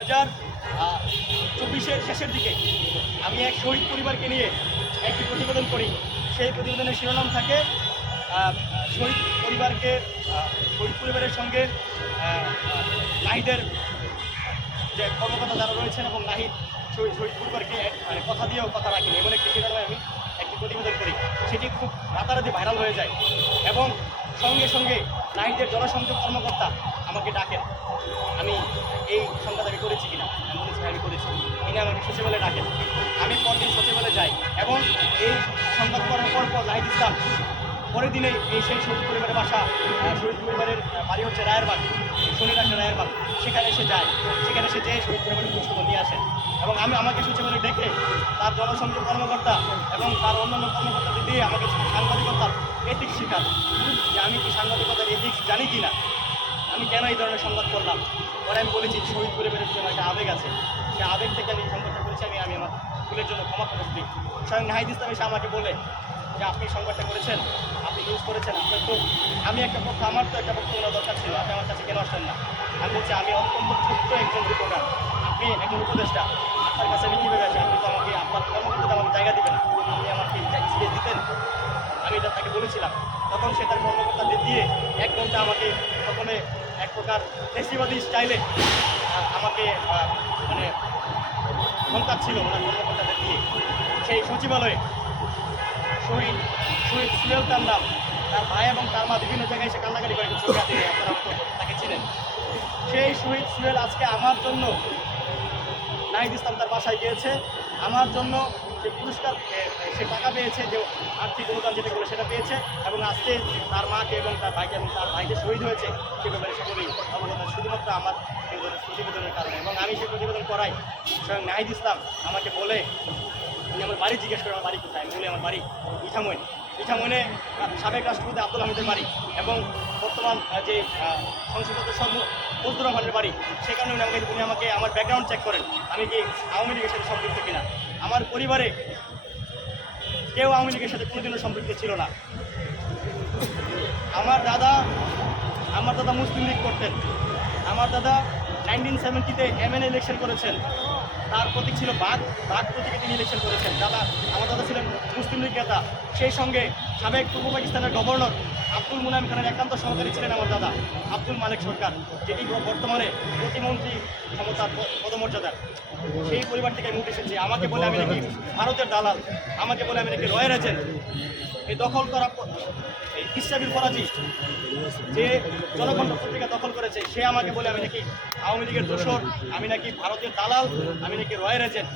2024-এর শেষের দিকে আমি এক শহীদ পরিবারকে নিয়ে একটি প্রতিবেদন করি। সেই প্রতিবেদনের শিরোনাম থাকে শহীদ পরিবারকে শহীদ পরিবারের সঙ্গে নাহিদের যে কর্মকর্তা যারা রয়েছেন এবং নাহিদ শহীদ পরিবারকে মানে কথা দিয়েও কথা রাখেনি, এমন একটি শিরোনামে আমি একটি প্রতিবেদন করি। সেটি খুব রাতারাতি ভাইরাল হয়ে যায় এবং সঙ্গে সঙ্গে নাহিদের জনসংযোগ কর্মকর্তা আমাকে ডাকেন। আমি এই সংবাদ আমি করেছি কিনা, আমি বলেছি আমি করেছি। তিনি আমাকে সচিবালয়ে ডাকেন। আমি পরদিন সচিবালয়ে যাই এবং এই সংবাদ করার পর নাহিদ ইসলাম পরের দিনে এই সেই শহীদ পরিবারের বাসা, শহীদ পরিবারের বাড়ি হচ্ছে রায়েরবাগ, শনিরাজ্য রায়েরবাগ, সেখানে এসে যায়। সেখানে এসে যেয়ে শহীদ পরিবারের খোঁজখবর নিয়ে আসেন এবং আমাকে সচিবালয়ে দেখে তার জনসংযোগ কর্মকর্তা এবং তার অন্যান্য কর্মকর্তাদের দিয়ে আমাকে সাংবাদিকতার এথিক্স শেখান যে আমি কি সাংবাদিকতার এথিক্স জানি কি না, আমি কেন এই ধরনের সংবাদ করলাম। পরে আমি বলেছি শহীদ পরিবারের জন্য একটা আবেগ আছে, সে আবেগ থেকে আমি সংবাদটা করেছি। আমি আমার ভুলের জন্য ক্ষমা করে দিই। স্বয়ং নাহিদ ইসলাম এসে আমাকে বলে যে আপনি সংবাদটা করেছেন, আপনি নিউজ করেছেন, আপনার তো আমি একটা পক্ষ, আমার তো একটা পক্ষ নেওয়া দরকার ছিল, আপনি আমার কাছে কেন আসলেন না। আমি বলছি আমি অত্যন্ত ছোট্ট একজন রিপোর্টার, আপনি একজন উপদেষ্টা, আপনার কাছে আমি কীভাবে আছি, আপনি তো আমাকে আপনার কর্মকর্তাতে আমাকে জায়গা দিবেন, আপনি আমাকে স্পেস দিতেন। আমি এটা তাকে বলেছিলাম। তখন সে তার কর্মকর্তাদের দিয়ে 1 ঘন্টা আমাকে প্রথমে এক প্রকার দেশিবাদী স্টাইলে আমাকে মানে ছিল ওনার কর্মকর্তাদের দিয়ে সেই সচিবালয়ে শহীদ সুয়েল তার নাম, তার ভাই এবং তার মা বিভিন্ন জায়গায় এসে কান্নাকাটি করে, ছবি হাতে নিয়ে, আপনারা হয়তো তাকে চিনেন। সেই শহীদ সুয়েল আজকে আমার জন্য, নাহিদ ইসলাম তার বাসায় গিয়েছে, আমার জন্য সে পুরস্কার, সে টাকা পেয়েছে, যে আর্থিক অনুদান যেটা করে সেটা পেয়েছে এবং আজকে তার মাকে এবং তার ভাইকে এবং তার ভাইকে শহীদ হয়েছে সে ব্যাপারে সকলেই অবগত, শুধুমাত্র আমার প্রতিবেদনের কারণে। এবং আমি সে প্রতিবেদন করাই। স্বয়ং নাহিদ ইসলাম আমাকে বলে, উনি আমার বাড়ি জিজ্ঞেস করে আমার বাড়ি কোথায়, আমি বলি আমার বাড়ি ইঠামইনে সাবেক রাষ্ট্রপতি আব্দুল হামিদের বাড়ি এবং বর্তমান যে সংসদ সদস্য ফজলুর রহমানের বাড়ি। সেই কারণে উনি আমাকে আমার ব্যাকগ্রাউন্ড চেক করেন, আমি কি আওয়ামী লীগের সাথে সম্পৃক্ত কিনা। আমার পরিবারে কেউ আওয়ামী লীগের সাথে কোনোদিনও সম্পৃক্ত ছিল না। আমার দাদা মুসলিম লীগ করতেন। আমার দাদা 1970-তে এমএনএ ইলেকশন করেছেন, তার প্রতীক ছিল বাঘ প্রতীকে তিনি ইলেকশন করেছেন। আমার দাদা ছিলেন মুসলিম লীগ নেতা, সেই সঙ্গে সাবেক পূর্ব পাকিস্তানের গভর্নর আব্দুল মুনাইম খানের একান্ত সহকারী ছিলেন আমার দাদা আব্দুল মালিক সরকার, যেটি বর্তমানে প্রতিমন্ত্রী ক্ষমতার পদমর্যাদার। সেই পরিবার থেকে আমি উঠে এসেছি। আমাকে বলে আমি নাকি ভারতের দালাল, আমাকে বলে আমি নাকি রয়্যাল এজেন্ট। এই দখল করা এই ইসরাবিল ফরাজি, যে জনকণ্ঠ পত্রিকা দখল করেছে, সে আমাকে বলে আমি নাকি আওয়ামী লীগের দোসর, আমি নাকি ভারতের দালাল, আমি নাকি রয়্যাল এজেন্ট।